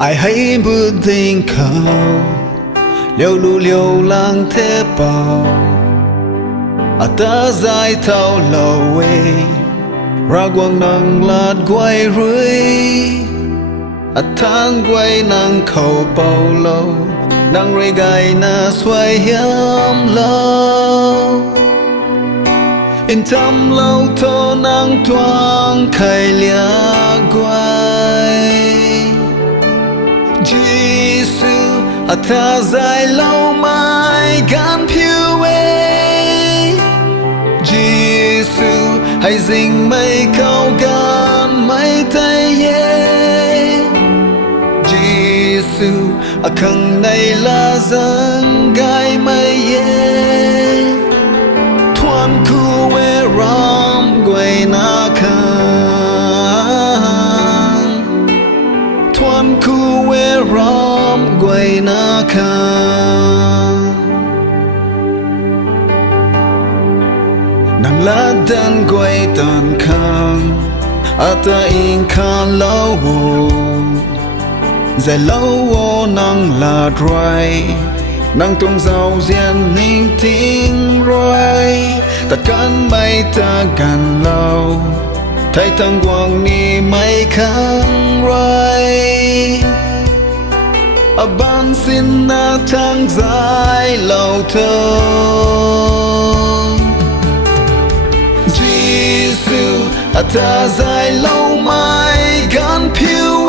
ai hãy bước tình cầu liều lù liều lang thế bao à ta dài thao lâu ra quang năng lạt quay rưỡi à tháng quay năng khẩu bao lâu năng rơi gai na xoay hiếm lâu in thăm lâu thô năng thoáng khai lia quay Jesus à ta dài lâu mai gan phiêu Jesus hãy dình mây cao gan mây tay Jesus à khăng này là dân gai mây thoan khu ram quay na khang thoan khu ram quay na khang nang la dan quay tan khang ata in khan lâu dài lâu nang là rồi nang tung giàu diện ninh tiếng rồi tất cả mây ta gần lâu thấy thằng quang ni mây khang rồi ở ban xin na tháng dài lâu thơ Jesus à ta dài lâu mai gan phiêu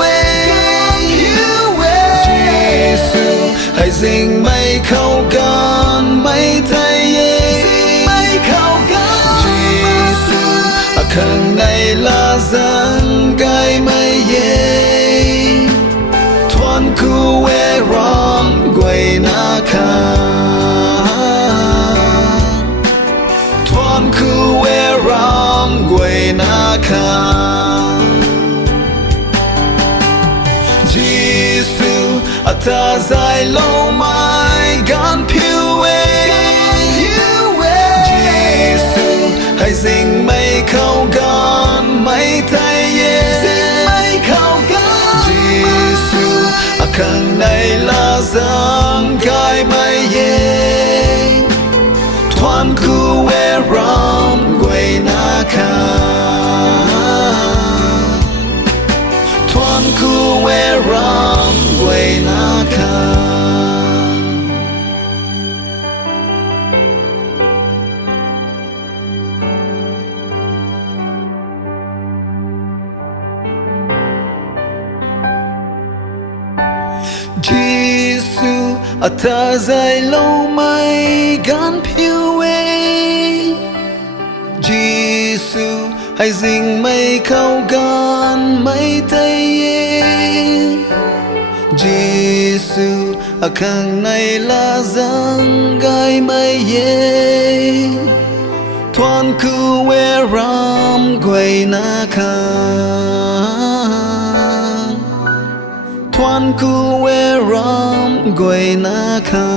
Jesus hãy dình mây khâu gan mây thay Jesus à khang này là dân gai mây thoan khu ram quay na khang thoan khu ram quay na khang Jesus à ta dài lâu mai gan phiêu Jesus hãy dình mây khâu gan mây tay Jesus à khang này là giang gai mây thoan khu ram quay na khang thoan khu ram quay na khang Jesus à ta dài lâu mai gan phiêu Jesus hãy dình mây khâu gan mây tay Jesus à khang này là giang gai mây thoan khu ram quay na khang thoan khu ram quay na khang